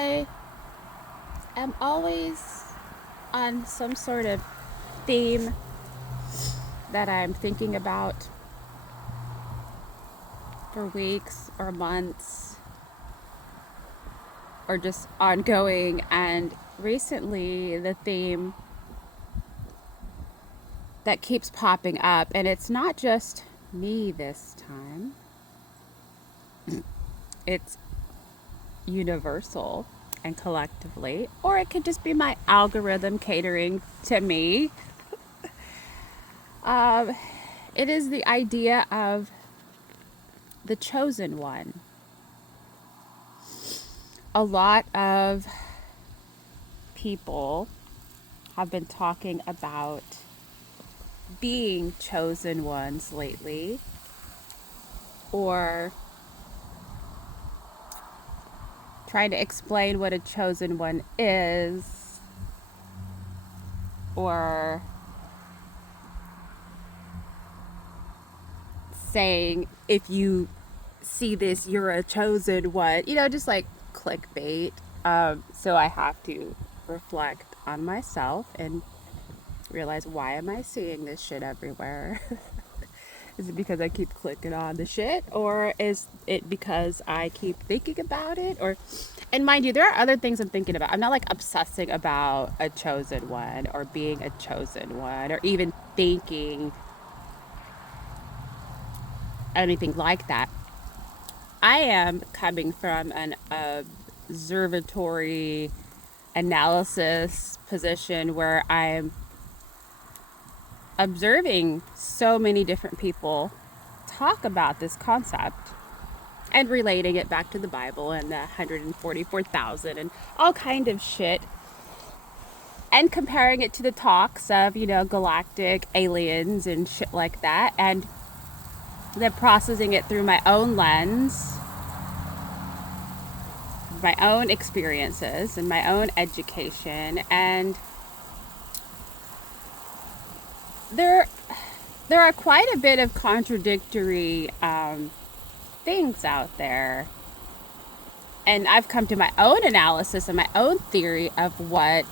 I am always on some sort of theme that I'm thinking about for weeks or months or just ongoing. And recently, the theme that keeps popping up, and it's not just me this time, it's universal and collectively, or it could just be my algorithm catering to me. Um, it is the idea of the chosen one. A lot of people have been talking about being chosen ones lately, or trying to explain what a chosen one is, or saying, if you see this, you're a chosen one. Just like clickbait. So I have to reflect on myself and realize, why am I seeing this shit everywhere? Is it because I keep clicking on the shit, or is it because I keep thinking about it? And mind you, there are other things I'm thinking about. I'm not like obsessing about a chosen one or being a chosen one or even thinking anything like that. I am coming from an observatory analysis position where I'm observing so many different people talk about this concept and relating it back to the Bible and the 144,000 and all kind of shit, and comparing it to the talks of, galactic aliens and shit like that, and then processing it through my own lens, my own experiences and my own education. And there are quite a bit of contradictory things out there. And I've come to my own analysis and my own theory of what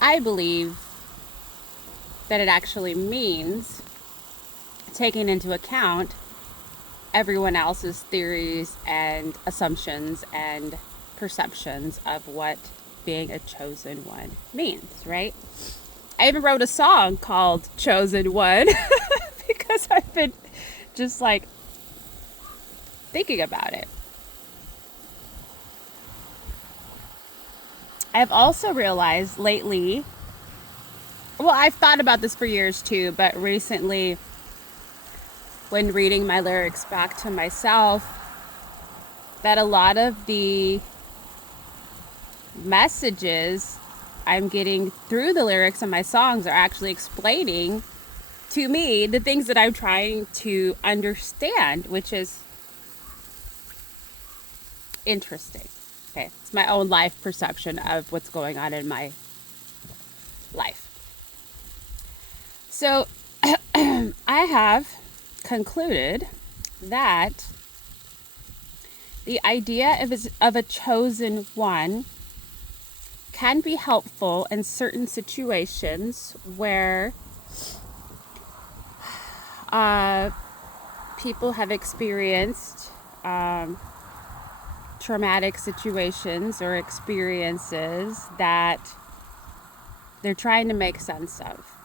I believe that it actually means, taking into account everyone else's theories and assumptions and perceptions of what being a chosen one means, right? I even wrote a song called Chosen One because I've been just like thinking about it. I've also realized lately, well, I've thought about this for years too, but recently, when reading my lyrics back to myself, that a lot of the messages I'm getting through the lyrics of my songs are actually explaining to me the things that I'm trying to understand, which is interesting. Okay, it's my own life perception of what's going on in my life. So I have concluded that the idea of a chosen one can be helpful in certain situations where people have experienced traumatic situations or experiences that they're trying to make sense of.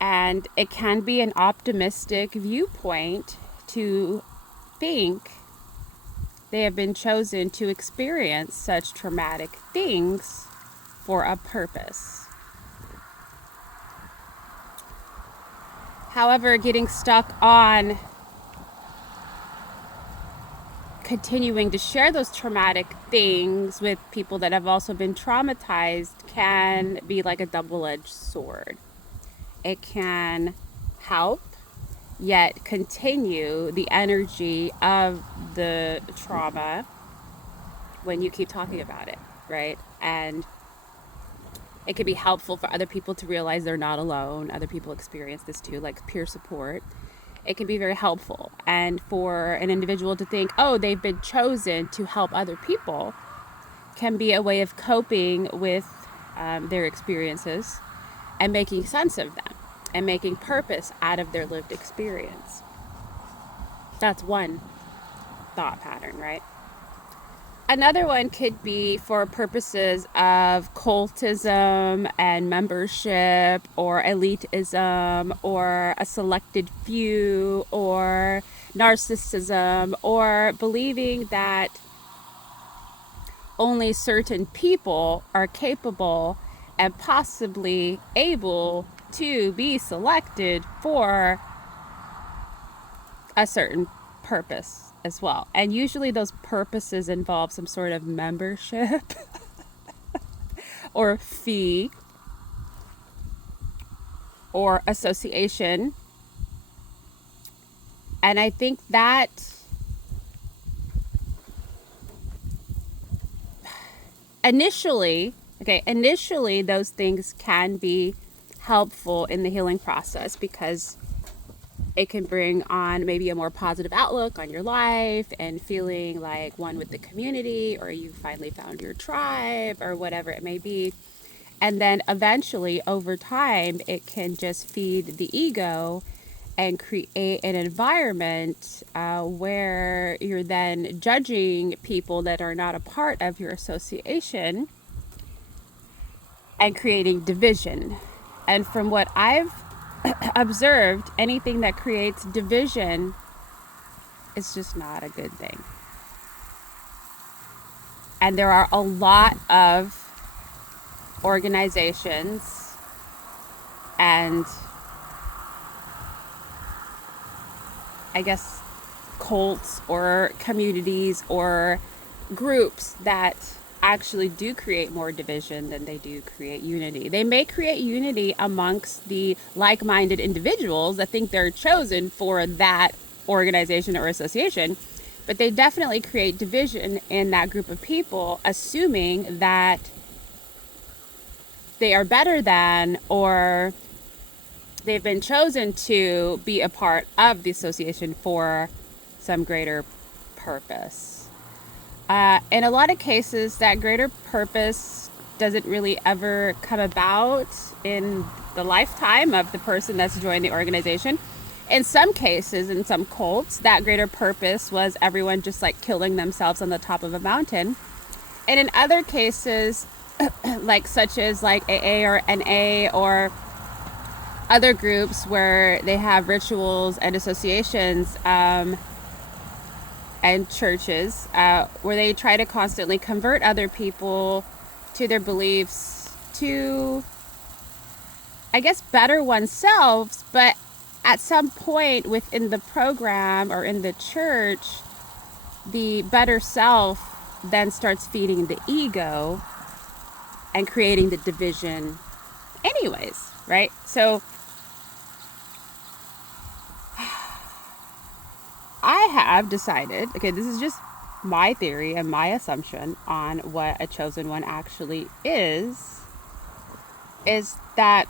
And it can be an optimistic viewpoint to think they have been chosen to experience such traumatic things for a purpose. However, getting stuck on continuing to share those traumatic things with people that have also been traumatized can be like a double-edged sword. It can help, yet continue the energy of the trauma when you keep talking about it, right? And it can be helpful for other people to realize they're not alone. Other people experience this too, like peer support. it can be very helpful. And for an individual to think, oh, they've been chosen to help other people, can be a way of coping with their experiences and making sense of them and making purpose out of their lived experience. That's one thought pattern, right? Another one could be for purposes of cultism and membership, or elitism, or a selected few, or narcissism, or believing that only certain people are capable and possibly able to be selected for a certain purpose as well. And usually those purposes involve some sort of membership or fee or association. And I think that initially those things can be helpful in the healing process, because it can bring on maybe a more positive outlook on your life and feeling like one with the community, or you finally found your tribe, or whatever it may be. And then eventually, over time, it can just feed the ego and create an environment where you're then judging people that are not a part of your association and creating division. And from what I've observed, anything that creates division is just not a good thing. And there are a lot of organizations and, I guess, cults or communities or groups that actually do create more division than they do create unity. They may create unity amongst the like-minded individuals that think they're chosen for that organization or association, but they definitely create division in that group of people, assuming that they are better than, or they've been chosen to be a part of the association for some greater purpose. In a lot of cases, that greater purpose doesn't really ever come about in the lifetime of the person that's joined the organization. In some cases, in some cults, that greater purpose was everyone just like killing themselves on the top of a mountain. And in other cases, like such as like AA or NA or other groups where they have rituals and associations, and churches where they try to constantly convert other people to their beliefs to, I guess, better oneself. But at some point within the program or in the church, the better self then starts feeding the ego and creating the division anyways, right? So I have decided, okay, this is just my theory and my assumption on what a chosen one actually is that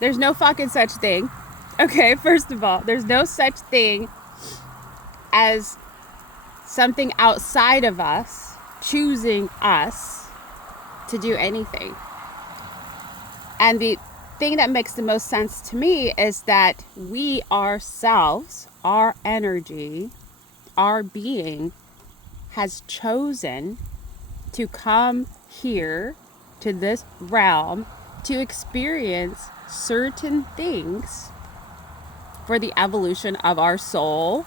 there's no fucking such thing. Okay, first of all, there's no such thing as something outside of us choosing us to do anything. And the thing that makes the most sense to me is that we ourselves, our energy, our being, has chosen to come here to this realm to experience certain things for the evolution of our soul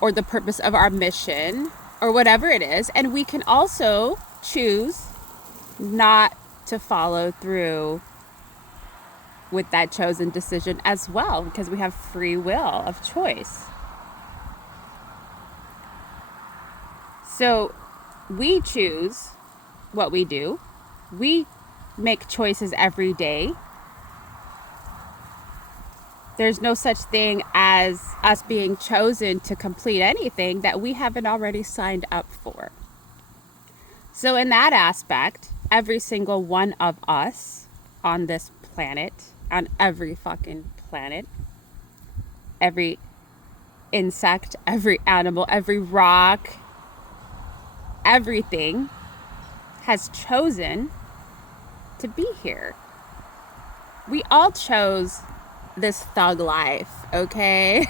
or the purpose of our mission or whatever it is. And we can also choose not to follow through with that chosen decision as well, because we have free will of choice. So we choose what we do. We make choices every day. There's no such thing as us being chosen to complete anything that we haven't already signed up for. So in that aspect, every single one of us on this planet, on every fucking planet, every insect, every animal, every rock, everything has chosen to be here. We all chose this thug life, okay?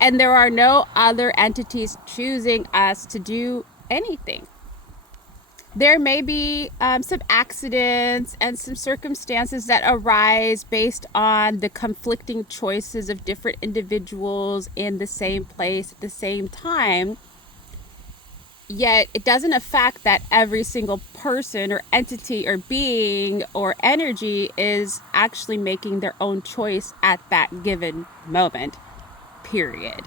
And there are no other entities choosing us to do anything. There may be some accidents and some circumstances that arise based on the conflicting choices of different individuals in the same place at the same time. Yet it doesn't affect that every single person or entity or being or energy is actually making their own choice at that given moment, period.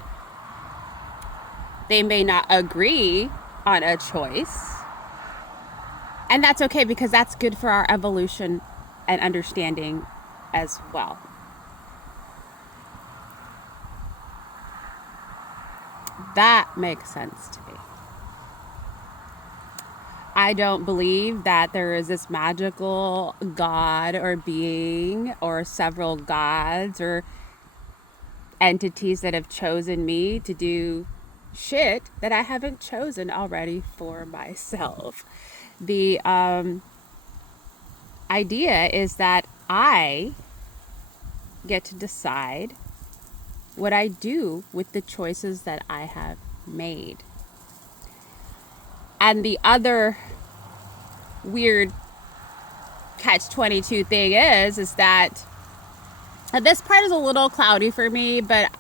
They may not agree on a choice, and that's okay, because that's good for our evolution and understanding as well. That makes sense to me. I don't believe that there is this magical God or being or several gods or entities that have chosen me to do shit that I haven't chosen already for myself. The idea is that I get to decide what I do with the choices that I have made. And the other weird catch-22 thing is that this part is a little cloudy for me, but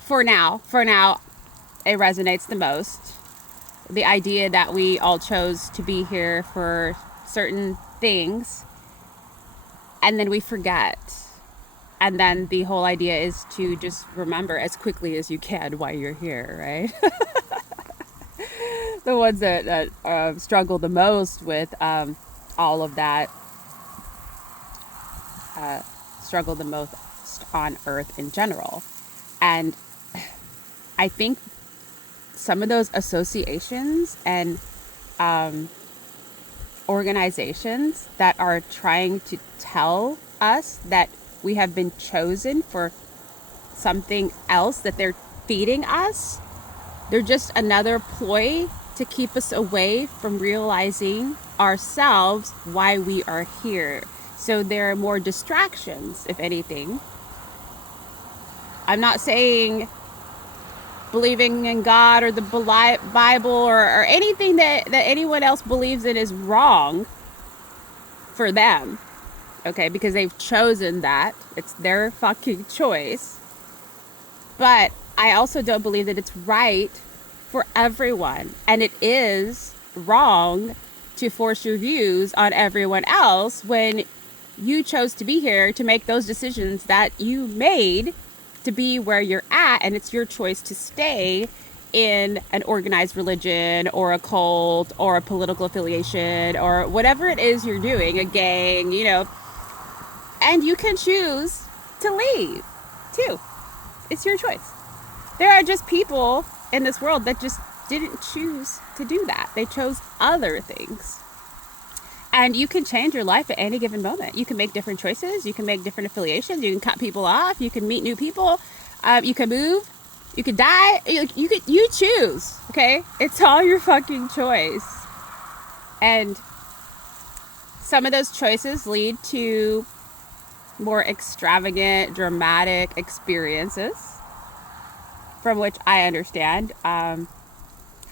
for now, it resonates the most. The idea that we all chose to be here for certain things, and then we forget. And then the whole idea is to just remember as quickly as you can why you're here, right? The ones that struggle the most with all of that struggle the most on Earth in general. And I think some of those associations and organizations that are trying to tell us that we have been chosen for something else that they're feeding us, they're just another ploy to keep us away from realizing ourselves why we are here. So there are more distractions, if anything. I'm not saying believing in God or the Bible or anything that anyone else believes in is wrong for them, okay? Because they've chosen that. It's their fucking choice. But I also don't believe that it's right for everyone. And it is wrong to force your views on everyone else when you chose to be here to make those decisions that you made to be where you're at, and it's your choice to stay in an organized religion or a cult or a political affiliation or whatever it is you're doing, a gang, and you can choose to leave too. It's your choice. There are just people in this world that just didn't choose to do that. They chose other things. And you can change your life at any given moment. You can make different choices. You can make different affiliations. You can cut people off. You can meet new people. You can move. You can die. You choose. Okay? It's all your fucking choice. And some of those choices lead to more extravagant, dramatic experiences, from which I understand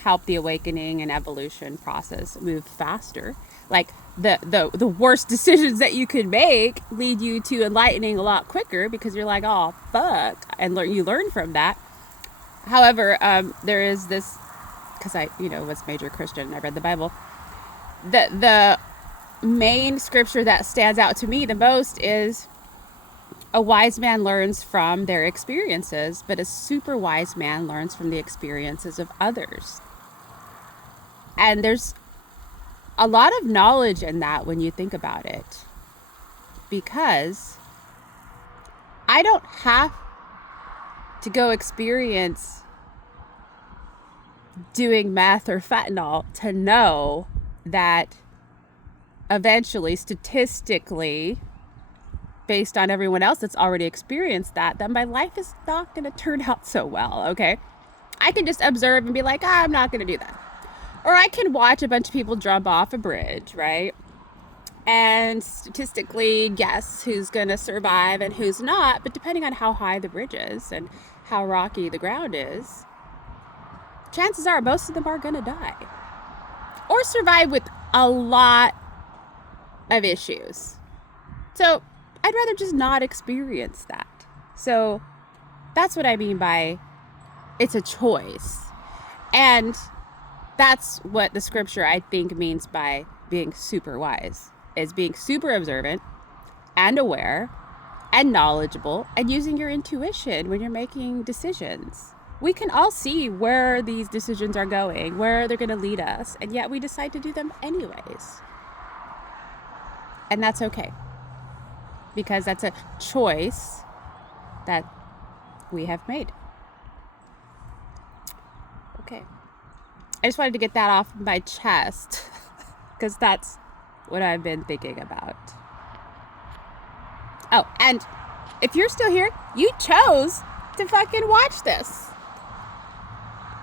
help the awakening and evolution process move faster. Like the worst decisions that you could make lead you to enlightening a lot quicker, because you're like, oh fuck, and you learn from that. However, there is this, because I was major Christian, I read the Bible. The main scripture that stands out to me the most is, a wise man learns from their experiences, but a super wise man learns from the experiences of others. And there's a lot of knowledge in that when you think about it, because I don't have to go experience doing meth or fentanyl to know that eventually, statistically, based on everyone else that's already experienced that, then my life is not going to turn out so well, okay? I can just observe and be like, I'm not going to do that. Or I can watch a bunch of people jump off a bridge, right? And statistically guess who's going to survive and who's not. But depending on how high the bridge is and how rocky the ground is, chances are most of them are going to die. Or survive with a lot of issues. So I'd rather just not experience that. So that's what I mean by it's a choice. And that's what the scripture, I think, means by being super wise, is being super observant and aware and knowledgeable and using your intuition when you're making decisions. We can all see where these decisions are going, where they're going to lead us, and yet we decide to do them anyways. And that's okay, because that's a choice that we have made. Okay. I just wanted to get that off my chest because that's what I've been thinking about. Oh, and if you're still here, you chose to fucking watch this.